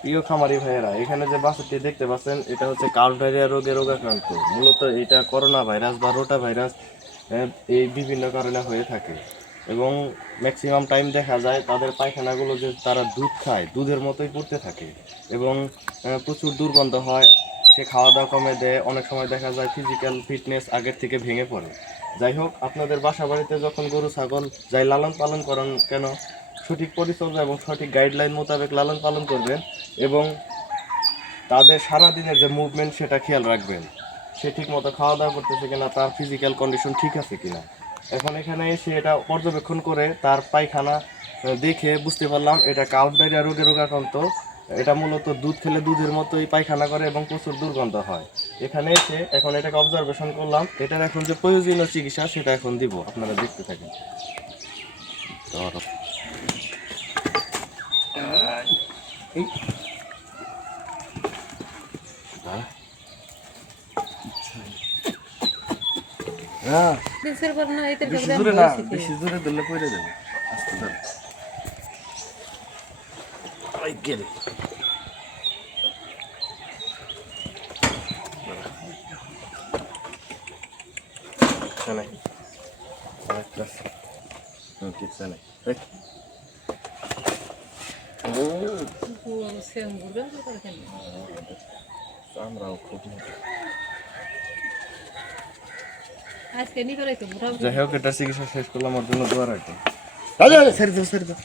প্রিয় খামারি ভাইয়েরা, এখানে যে বাছুরটি দেখতে পাচ্ছেন এটা হচ্ছে কাল ডায়রিয়া রোগে রোগাক্রান্ত। মূলত এটা করোনা ভাইরাস বা রোটা ভাইরাস এই বিভিন্ন কারণে হয়ে থাকে এবং ম্যাক্সিমাম টাইম দেখা যায় তাদের পায়খানাগুলো যে তারা দুধ খায় দুধের মতোই পড়তে থাকে এবং প্রচুর দুর্গন্ধ হয়। সে খাওয়া দাওয়া কমে দেয়, অনেক সময় দেখা যায় ফিজিক্যাল ফিটনেস আগের থেকে ভেঙে পড়ে। যাই হোক, আপনাদের বাসা বাড়িতে যখন গরু ছাগল যাই লালন পালন করেন কেন, সঠিক পরিচর্যা এবং সঠিক গাইডলাইন মোতাবেক লালন পালন করবেন এবং তাদের সারাদিনের যে মুভমেন্ট সেটা খেয়াল রাখবেন। সে ঠিক মতো খাওয়া দাওয়া করতেছে কিনা, তার ফিজিক্যাল কন্ডিশন ঠিক আছে কিনা। এখন এখানে এসে এটা পর্যবেক্ষণ করে তার পায়খানা দেখে বুঝতে পারলাম এটা কাউফ ডায়রিয়া রোগে রোগাক্রান্ত। এটা মূলত দুধ খেলে দুধের মতোই পায়খানা করে এবং প্রচুর দুর্গন্ধ হয়। এখানে এসে এখন এটাকে অবজারভেশন করলাম, এটার এখন যে প্রয়োজনীয় চিকিৎসা সেটা এখন দিব, আপনারা দেখতে থাকেন। হ্যাঁ, বেশি জোরে না, বেশি জোরে ধরলে পড়ে যাবে। আস্তে ধর। আই গেল। চলে। আরেকটা। কিছু নাই। আমরাও খুব যাই হোক, এটা চিকিৎসা শেষ করলাম, আমার জন্য দোয়া রাখবেন। ছেড়ে দাও, ছেড়ে দাও।